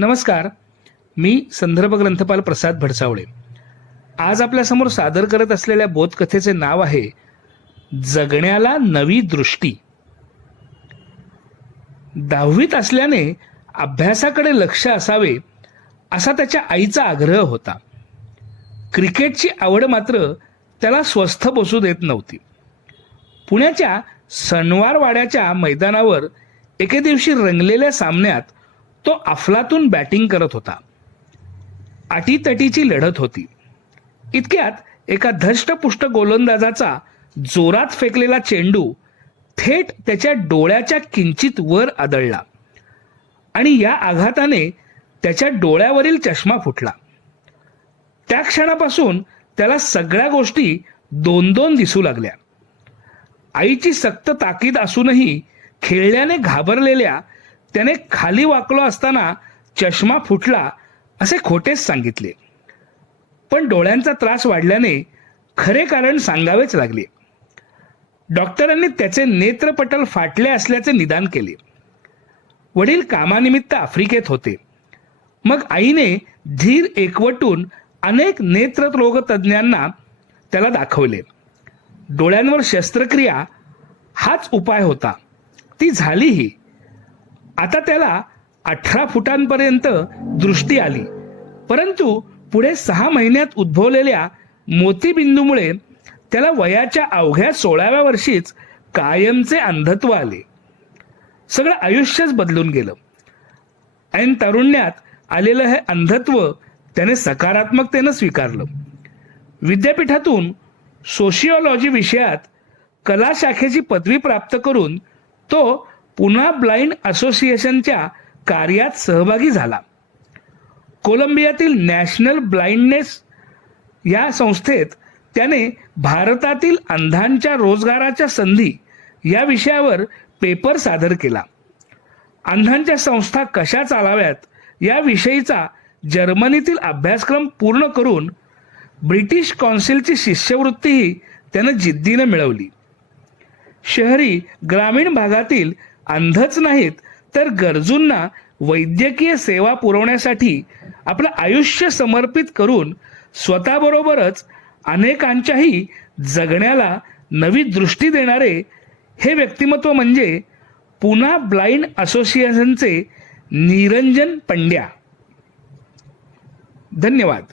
नमस्कार. मी संदर्भ ग्रंथपाल प्रसाद भडसावळे. आज आपल्यासमोर सादर करत असलेल्या बोधकथेचे नाव आहे जगण्याला नवी दृष्टी. दहावीत असल्याने अभ्यासाकडे लक्ष असावे असा त्याच्या आईचा आग्रह होता. क्रिकेटची आवड मात्र त्याला स्वस्थ बसू देत नव्हती. पुण्याच्या सणवारवाड्याच्या मैदानावर एके दिवशी रंगलेल्या सामन्यात तो अफलातून बॅटिंग करत होता. अटीतटीची लढत होती. इतक्यात एका धष्टपुष्ट गोलंदाजाचा जोरात फेकलेला चेंडू थेट त्याच्या डोळ्याच्या किंचित वर आदळला. आणि या आघाताने त्याच्या डोळ्यावरील चष्मा फुटला. त्या क्षणापासून त्याला सगळ्या गोष्टी दोन दोन दिसू लागल्या. आईची सक्त ताकीद असूनही खेळल्याने घाबरलेल्या त्याने खाली वाकलो असताना चष्मा फुटला असे खोटेच सांगितले. पण डोळ्यांचा त्रास वाढल्याने खरे कारण सांगावेच लागले. डॉक्टरांनी त्याचे नेत्रपटल फाटले असल्याचे निदान केले. वडील कामानिमित्त आफ्रिकेत होते. मग आईने धीर एकवटून अनेक नेत्ररोग तज्ज्ञांना त्याला दाखवले. डोळ्यांवर शस्त्रक्रिया हाच उपाय होता. ती झालीही. आता त्याला अठरा फुटांपर्यंत दृष्टी आली. परंतु पुढे सहा महिन्यात उद्भवलेल्या मोतीबिंदूमुळे त्याला वयाच्या अवघ्या सोळाव्या वर्षीच कायमचे अंधत्व आले. सगळं आयुष्यच बदलून गेलं. ऐन तारुण्यात आलेलं हे अंधत्व त्याने सकारात्मकतेनं स्वीकारलं. विद्यापीठातून सोशिओलॉजी विषयात कला शाखेची पदवी प्राप्त करून तो पुन्हा ब्लाइंड असोसिएशनच्या कार्यात सहभागी झाला. कोलंबियातील नॅशनल ब्लाइंडनेस या संस्थेत त्याने भारतातील अंधांच्या रोजगाराच्या संधी या विषयावर पेपर सादर केला. अंधांच्या संस्था कशा चालाव्यात याविषयीचा जर्मनीतील अभ्यासक्रम पूर्ण करून ब्रिटिश कौन्सिलची शिष्यवृत्तीही त्यानं जिद्दीनं मिळवली. शहरी ग्रामीण भागातील अंधच नाहीत तर गरजूंना वैद्यकीय सेवा पुरवण्यासाठी आपलं आयुष्य समर्पित करून स्वतःबरोबरच अनेकांच्याही जगण्याला नवी दृष्टी देणारे हे व्यक्तिमत्व म्हणजे पुना ब्लाइंड असोसिएशनचे निरंजन पंड्या. धन्यवाद.